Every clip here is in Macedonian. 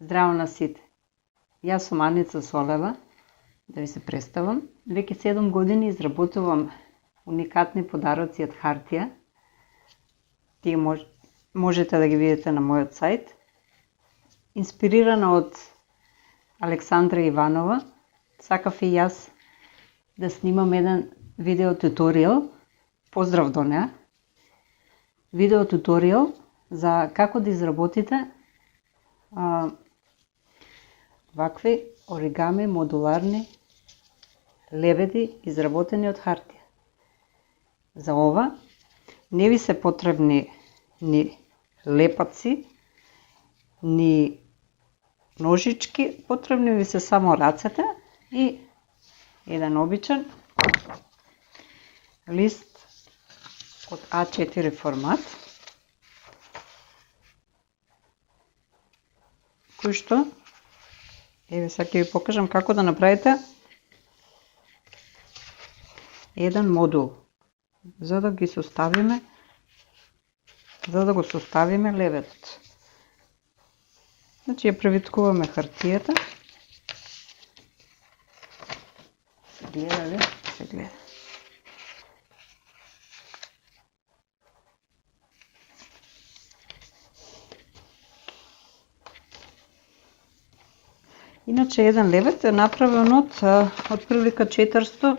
Здраво на сите. Јас сум Аница Солева, да ви се представам. Веќе 7 години изработувам уникатни подароци од хартија. Тие можете да ги видите на мојот сајт. Инспирирана од Александра Иванова, сакав и јас да снимам еден видео туторијал, поздрав до неа, видео туторијал за како да изработите вакви оригами модуларни лебеди изработени од хартија. За ова не ви се потребни ни лепаци, ни ножички, потребни ви се само рацете и еден обичен лист од А4 формат, кој што, еве сега ќе ви покажам како да направите еден модул, за да го составиме лебедот. Значи ја превиткуваме хартијата. Гледа ли? Се гледа. Иначе еден лебед е направен од прилика 400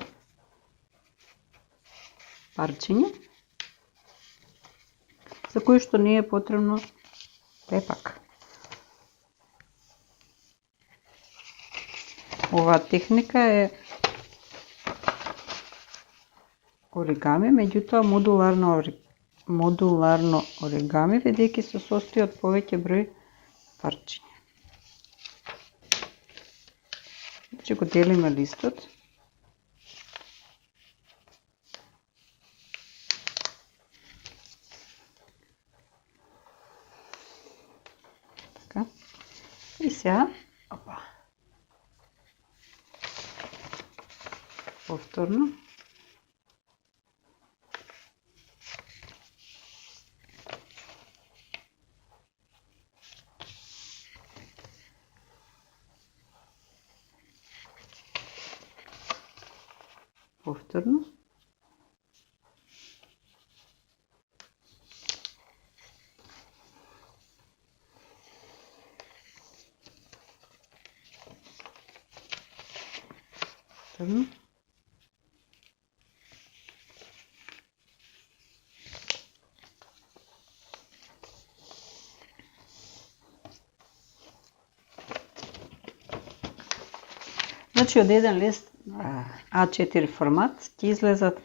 парчиња, за кои што не е потребно лепак. Оваа техника е оригами, меѓутоа модуларно оригами, бидејќи се состои од повеќе број парчиња. Значи го делиме листот. Така. И сега, повторно. Повторно. Повторно. Значи од еден лист А4 формат ќе излезат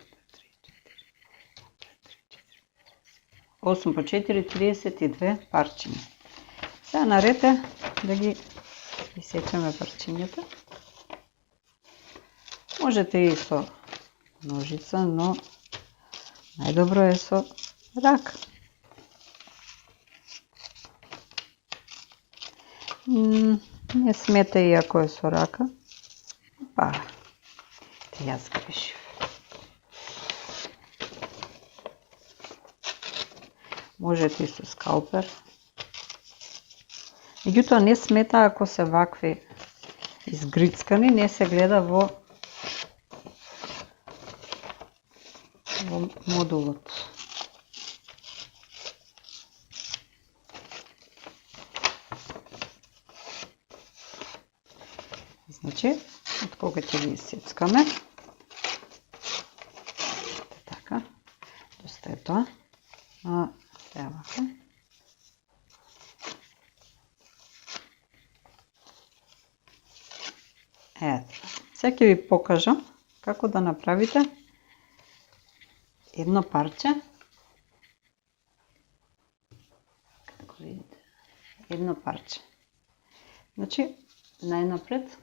8 по 4, 32 парчиња. Сега наред е да ги исечеме парчињата. Можете и со ножица, но најдобро е со рака. Не смета и ако е со рака. Па, јас грешив. Можете и со скалпер. Меѓутоа не смета ако се вакви изгрицкани, не се гледа во модулот. Значи, од кога ќе ги исецкаме. Така, доста е тоа. Сега вака. Ето, сега ќе ви покажам како да направите едно парче. Како видите, едно парче. Значи, најнапред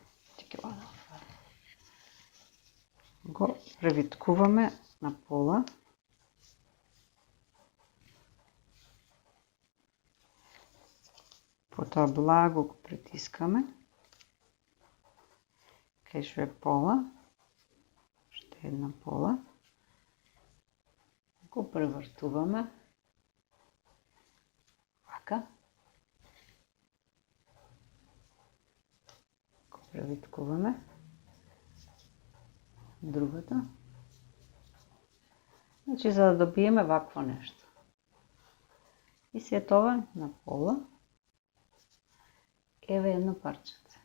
го превиткуваме на пола. Потоа благо го притискаме. Кај што е пола, што е една пола. Го превртуваме. Вака. превиткуваме другата. Значи, за да добиеме вакво нешто. И се тоа на пола. Еве едно парченце.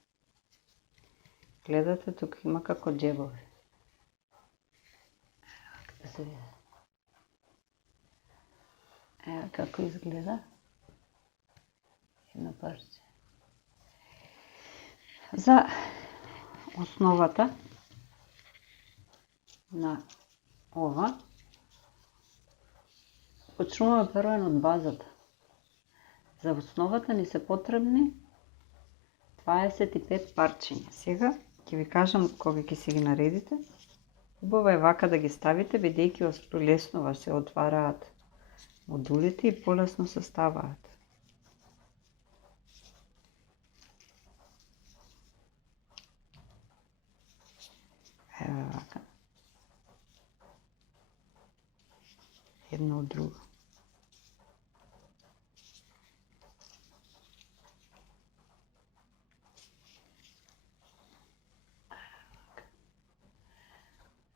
Гледате, тук има како џебови. Да се види. Еве како изгледа. Едно парче. За основата на ова почнуваме прво од базата. За основата ни се потребни 25 парчиња. Сега ќе ви кажам кога ќе си ги наредите. Убаво е вака да ги ставите, бидејќи лесно се отвараат модулите и полесно се ставаат. Еве вака. Едно од друго.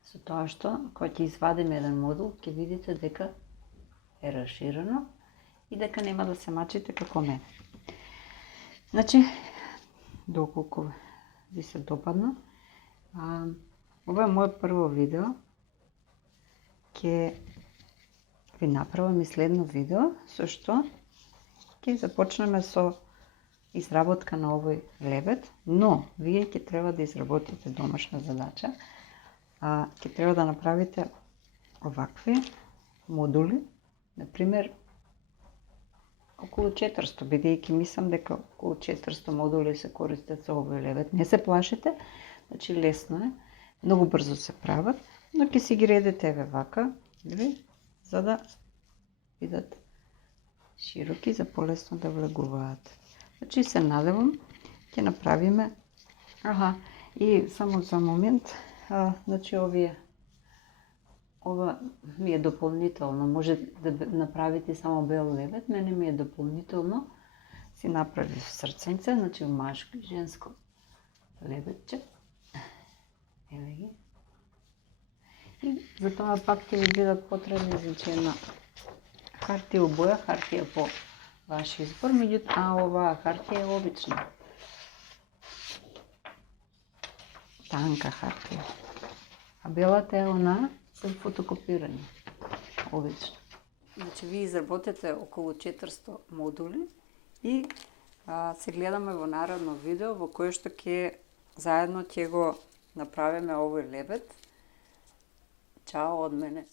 Со тоа што, кога ќе извадиме еден модул, ќе видите дека е расширено и дека нема да се мачите како мене. Значи, доколку ви се допадна, ова е моје прво видео. Ќе ви направам и следно видео, со што ќе започнеме со изработка на овој лебед, но вие ќе треба да изработите домашна задача. Ќе треба да направите овакви модули, например, околу 400, бидејќи мислам дека околу 400 модули се користат за овој лебед. Не се плашите, значи лесно е, многу брзо се прават, но ќе си ги редите еве вака, за да бидат широки, за полесно да влегуваат. Значи се надевам, ќе направиме, и само за момент, значи ова ми е дополнително, може да направите само бел лебед, мене ми е дополнително, си направив срценце, значи машко и женско лебедче. Еве ги. И за тоа пак ќе ви бидат потребни, значи една хартија боја, хартија по ваш избор, меѓутоа оваа хартија е обична. Танка хартија. А белата е она за фотокопирање. Обично. Значи, ви изработете околу 400 модули и се гледаме во наредно видео во кое што заедно ќе го направиме овој лебед. Чао од мене.